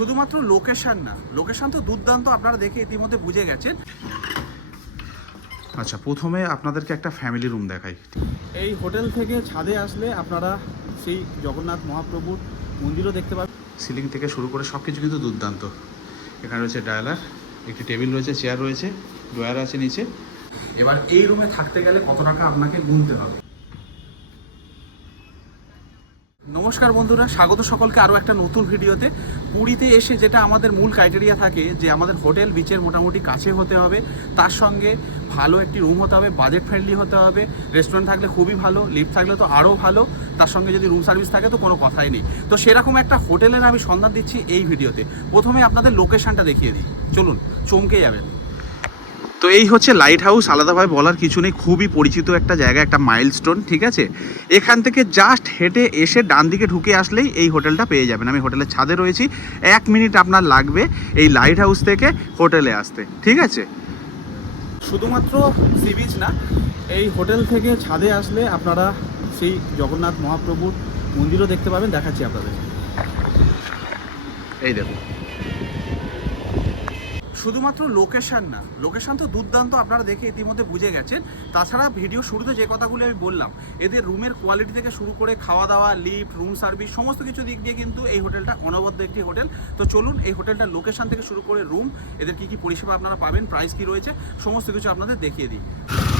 শুধুমাত্র লোকেশন না, লোকেশন তো দুর্দান্ত, আপনারা দেখে ইতিমধ্যে বুঝে গেছেন। আচ্ছা, প্রথমে আপনাদেরকে একটা ফ্যামিলি রুম দেখাই। এই হোটেল থেকে ছাদে আসলে আপনারা সেই জগন্নাথ মহাপ্রভুর মন্দিরও দেখতে পাবেন। সিলিং থেকে শুরু করে সব কিছু কিন্তু দুর্দান্ত। এখানে রয়েছে ডায়ালার, একটি টেবিল রয়েছে, চেয়ার রয়েছে, ড্রয়ার আছে নিচে। এবার এই রুমে থাকতে গেলে কত টাকা আপনাকে গুনতে হবে? নমস্কার বন্ধুরা, স্বাগত সকলকে আরও একটা নতুন ভিডিওতে। পুরীতে এসে যেটা আমাদের মূল ক্রাইটেরিয়া থাকে যে আমাদের হোটেল বিচের মোটামুটি কাছে হতে হবে, তার সঙ্গে ভালো একটি রুম হতে হবে, বাজেট ফ্রেন্ডলি হতে হবে, রেস্টুরেন্ট থাকলে খুবই ভালো, লিফট থাকলে তো আরও ভালো, তার সঙ্গে যদি রুম সার্ভিস থাকে তো কোনো কথাই নেই। তো সেরকম একটা হোটেলের আমি সন্ধান দিচ্ছি এই ভিডিওতে। প্রথমে আপনাদের লোকেশনটা দেখিয়ে দিই, চলুন, চমকে যাবেন। তো এই হচ্ছে লাইট হাউস, আলাদাভাবে বলার কিছু নেই, খুবই পরিচিত একটা জায়গা, একটা মাইলস্টোন, ঠিক আছে। এখান থেকে জাস্ট হেঁটে এসে ডান দিকে ঢুকে আসলেই এই হোটেলটা পেয়ে যাবেন। আমি হোটেলের ছাদে রয়েছি, 1 মিনিট আপনার লাগবে এই লাইট হাউস থেকে হোটেলে আসতে, ঠিক আছে। শুধুমাত্র সি বিচ না, এই হোটেল থেকে ছাদে আসলে আপনারা সেই জগন্নাথ মহাপ্রভুর মন্দিরও দেখতে পাবেন, দেখাচ্ছি আপনাদের। এই দেখুন, শুধুমাত্র লোকেশন না, লোকেশন তো দুর্দান্ত, আপনারা দেখে ইতিমধ্যে বুঝে গেছেন। তাছাড়া ভিডিও শুরুতে যে কথাগুলো আমি বললাম, এদের রুমের কোয়ালিটি থেকে শুরু করে খাওয়া দাওয়া, লিফট, রুম সার্ভিস, সমস্ত কিছু দিক দিয়ে কিন্তু এই হোটেলটা অনবদ্য একটি হোটেল। তো চলুন, এই হোটেলটার লোকেশন থেকে শুরু করে রুম, এদের কী কী পরিষেবা আপনারা পাবেন, প্রাইস কী রয়েছে, সমস্ত কিছু আপনাদের দেখিয়ে দিই।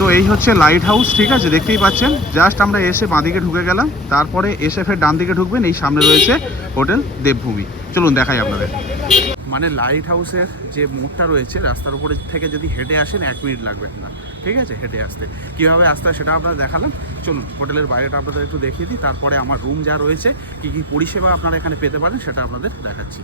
তো এই হচ্ছে লাইট হাউস, ঠিক আছে, দেখতেই পাচ্ছেন। জাস্ট আমরা এসে বাঁদিকে ঢুকে গেলাম, তারপরে এসে ফের ডান দিকে ঢুকবেন, এই সামনে রয়েছে হোটেল দেবভূমি। চলুন দেখাই আপনাদের। মানে লাইট হাউসের যে মোড়টা রয়েছে, রাস্তার উপরে থেকে যদি হেঁটে আসেন 1 মিনিট লাগবে না, ঠিক আছে, হেঁটে আসতে। কীভাবে আসতে হয় সেটা আপনারা দেখালাম। চলুন হোটেলের বাইরেটা আপনাদের একটু দেখিয়ে দিই, তারপরে আমার রুম যা রয়েছে, কী কী পরিষেবা আপনারা এখানে পেতে পারেন সেটা আপনাদের দেখাচ্ছি।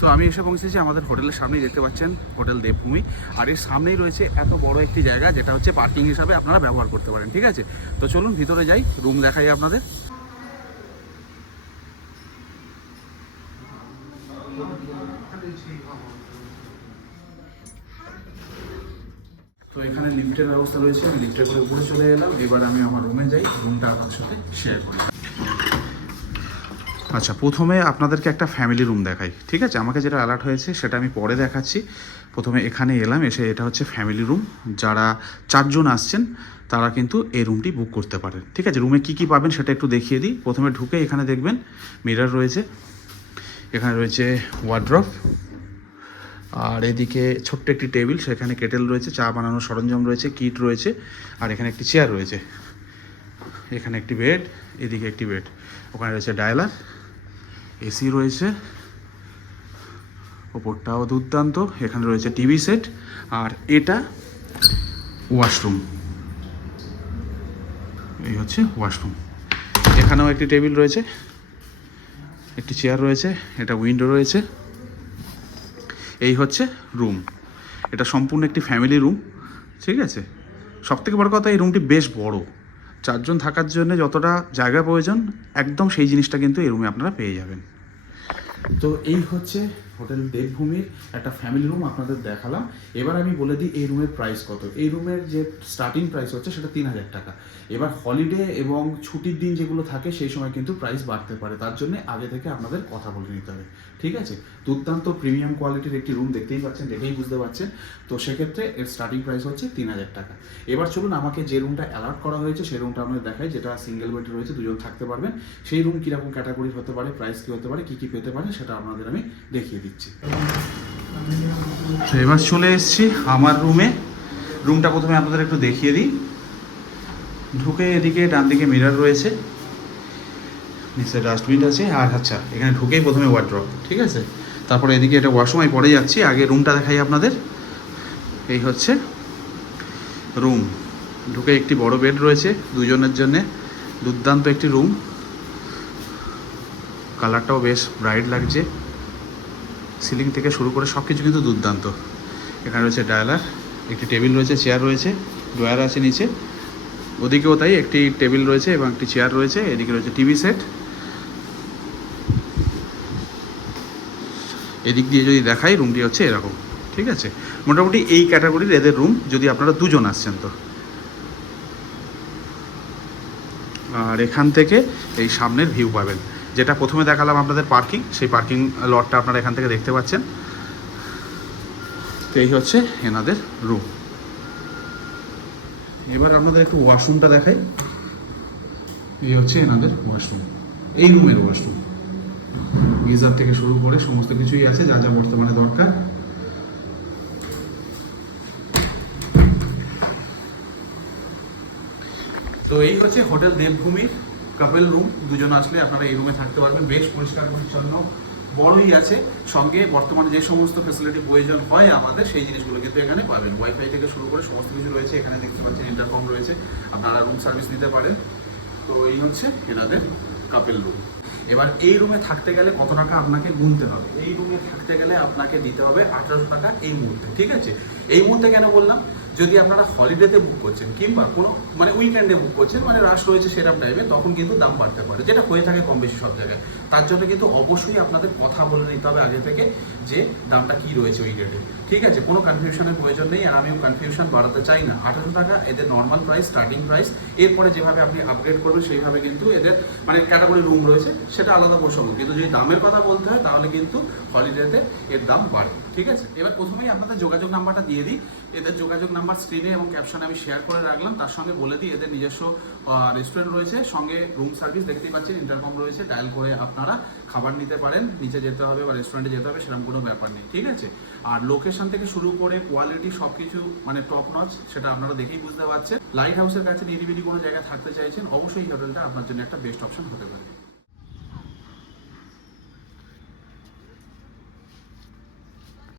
তো আমি এসে পৌঁছেছি আমাদের হোটেলের সামনেই, দেখতে পাচ্ছেন হোটেল দেবভূমি। আর এর সামনেই রয়েছে এত বড় একটি জায়গা, যেটা হচ্ছে পার্কিং হিসাবে আপনারা ব্যবহার করতে পারেন, ঠিক আছে। তো চলুন ভিতরে যাই, রুম দেখাই আপনাদের। তো এখানে লিফটের ব্যবস্থা রয়েছে, আমি লিফটে করে উপরে চলে এলাম। এবার আমি আমার রুমে যাই, রুমটা আপনাদের সাথে শেয়ার করি। আচ্ছা, প্রথমে আপনাদেরকে একটা ফ্যামিলি রুম দেখাই, ঠিক আছে। আমাকে যেটা অ্যালার্ট হয়েছে সেটা আমি পরে দেখাচ্ছি। প্রথমে এখানে এলাম, এসে এটা হচ্ছে ফ্যামিলি রুম। যারা 4 জন আসছেন তারা কিন্তু এই রুমটি বুক করতে পারেন, ঠিক আছে। রুমে কী কী পাবেন সেটা একটু দেখিয়ে দিই। প্রথমে ঢুকে এখানে দেখবেন মিরর রয়েছে, এখানে রয়েছে ওয়ার্ড্রপ, আর এদিকে ছোট্ট একটি টেবিল, সেখানে কেটেল রয়েছে, চা বানানোর সরঞ্জাম রয়েছে, কিট রয়েছে, আর এখানে একটি চেয়ার রয়েছে। এখানে একটি বেড, এদিকে একটি বেড, ওখানে রয়েছে ডায়ালার, এসি রয়েছে, ওপরটাও দুর্দান্ত। এখানে রয়েছে টিভি সেট, আর এটা ওয়াশরুম। এই হচ্ছে ওয়াশরুম। এখানেও একটি টেবিল রয়েছে, একটি চেয়ার রয়েছে, এটা উইন্ডো রয়েছে। এই হচ্ছে রুম। এটা সম্পূর্ণ একটি ফ্যামিলি রুম, ঠিক আছে। সবথেকে বড় কথা, এই রুমটি বেশ বড়। 4 জন থাকার জন্য যতটা জায়গা প্রয়োজন, একদম সেই জিনিসটা কিন্তু এই রুমে আপনারা পেয়ে যাবেন। তো এই হচ্ছে হোটেল দেবভূমির একটা ফ্যামিলি রুম আপনাদের দেখালাম। এবার আমি বলে দিই এই রুমের প্রাইস কত। এই রুমের যে স্টার্টিং প্রাইস হচ্ছে সেটা 3000 টাকা। এবার হলিডে এবং ছুটির দিন যেগুলো থাকে সেই সময় কিন্তু প্রাইস বাড়তে পারে, তার জন্য আগে থেকে আপনাদের কথা বলে নিতে হবে, ঠিক আছে। দুর্দান্ত প্রিমিয়াম কোয়ালিটির একটি রুম, দেখতেই পাচ্ছেন, দেখেই বুঝতে পারছেন। তো সেক্ষেত্রে এর স্টার্টিং প্রাইস হচ্ছে 3000 টাকা। এবার চলুন আমাকে যে রুমটা অ্যালার্ট করা হয়েছে সেই রুমটা আপনাদের দেখাই, যেটা সিঙ্গেল বেড রয়েছে, 2 জন থাকতে পারবেন। সেই রুম কীরকম ক্যাটাগরির হতে পারে, প্রাইস কী হতে পারে, কী কী পেতে পারে সেটা আপনাদের আমি দেখিয়ে দিচ্ছি। তো এবার চলে এসেছি আমার রুমে। রুমটা প্রথমে আপনাদের একটু দেখিয়ে দিই। ঢুকে এদিকে ডান দিকে মিরর রয়েছে, নিচে ডাস্টবিন আছে, আর আচ্ছা এখানে ঢুকেই প্রথমে ওয়ার্ড্রপ, ঠিক আছে। তারপরে এদিকে এটা ওয়াশরুম, আমি পরে যাচ্ছি, আগে রুমটা দেখাই আপনাদের। এই হচ্ছে রুম। ঢুকে একটি বড় বেড রয়েছে 2 জনের জন্যে, দুর্দান্ত একটি রুম। কালারটাও বেশ ব্রাইট লাগছে, সিলিং থেকে শুরু করে সব কিছু কিন্তু দুর্দান্ত। এখানে রয়েছে ডায়ালার, একটি টেবিল রয়েছে, চেয়ার রয়েছে, ড্রয়ার আছে নিচে, ওদিকেও তাই, একটি টেবিল রয়েছে এবং একটি চেয়ার রয়েছে। এদিকে রয়েছে টিভি সেট। এদিক দিয়ে যদি দেখাই, রুমটি হচ্ছে এরকম, ঠিক আছে। মোটামুটি এই ক্যাটাগরির এদের রুম, যদি আপনারা 2 জন আসছেন তো। আর এখান থেকে এই সামনের ভিউ পাবেন। যেটা প্রথমে দেখালাম আপনাদের পার্কিং, সেই পার্কিং লটটা আপনারা এখান থেকে দেখতে পাচ্ছেন। তো এই হচ্ছে এনাদের রুম। এবার আপনাদের একটু ওয়াশরুমটা দেখাই। এই হচ্ছে এনাদের ওয়াশরুম, এই রুমের ওয়াশরুম। গিজার থেকে শুরু করে সমস্ত কিছুই আছে যা যা বর্তমানে দরকার। তো এই হচ্ছে হোটেল দেবভূমির কাপেল রুম। দুজন আসলে আপনারা এই রুমে থাকতে পারবেন। বেশ পরিষ্কার পরিচ্ছন্ন, বড়ই আছে। সঙ্গে বর্তমানে যে সমস্ত ফ্যাসিলিটি প্রয়োজন হয় আমাদের, সেই জিনিসগুলো কিন্তু এখানে পাবেন। ওয়াইফাই থেকে শুরু করে সমস্ত কিছু রয়েছে এখানে, দেখতে পাচ্ছেন ইন্টারকম রয়েছে, আপনারা রুম সার্ভিস নিতে পারেন। তো এই হচ্ছে এনাদের কাপেল রুম। এবার এই রুমে থাকতে গেলে কত টাকা আপনাকে গুনতে হবে? এই রুমে থাকতে গেলে আপনাকে দিতে হবে 1800 টাকা এই মুহূর্তে, ঠিক আছে? এই মুহূর্তে কেন বললাম, যদি আপনারা হলিডেতে বুক করছেন কিংবা কোনো মানে উইকেন্ডে বুক করছেন, মানে রাশ রয়েছে সেরকম টাইমে, তখন কিন্তু দাম বাড়তে পারে, যেটা হয়ে থাকে কম বেশি সব জায়গায়। তার জন্য কিন্তু অবশ্যই আপনাদের কথা বলে নিতে হবে আগে থেকে যে দামটা কী রয়েছে ওই রেটে, ঠিক আছে? কোনো কনফিউশনের প্রয়োজন নেই, আর আমিও কনফিউশন বাড়াতে চাই না। 1800 টাকা এদের নর্মাল প্রাইস, স্টার্টিং প্রাইস। এরপরে যেভাবে আপনি আপগ্রেড করবেন সেইভাবে কিন্তু এদের মানে ক্যাটাগরি রুম রয়েছে, সেটা আলাদা প্রসঙ্গ। কিন্তু যদি দামের কথা বলতে হয় তাহলে কিন্তু হলিডেতে এর দাম বাড়ে, ঠিক আছে? এবার প্রথমেই আপনাদের যোগাযোগ নাম্বারটা দিয়ে দিই। এদের যোগাযোগ নাম্বার স্ক্রিনে এবং ক্যাপশনে আমি শেয়ার করে রাখলাম। তার সঙ্গে বলে দিই এদের নিজস্ব রেস্টুরেন্ট রয়েছে, সঙ্গে রুম সার্ভিস দেখতেই পাচ্ছেন, ইন্টারকম রয়েছে। ডায়াল করে আপনারা খাবার নিতে পারেন, নিচে যেতে হবে বা রেস্টুরেন্টে যেতে হবে সেরকম কোনো ব্যাপার নেই, ঠিক আছে? আর লোকেশন থেকে শুরু করে কোয়ালিটি সব কিছু মানে টপ নচ, সেটা আপনারা দেখেই বুঝতে পারছেন। লাইট হাউসের কাছে নিরিবিলি কোনো জায়গায় থাকতে চাইছেন, অবশ্যই এই হোটেলটা আপনার জন্য একটা বেস্ট অপশন হতে পারে।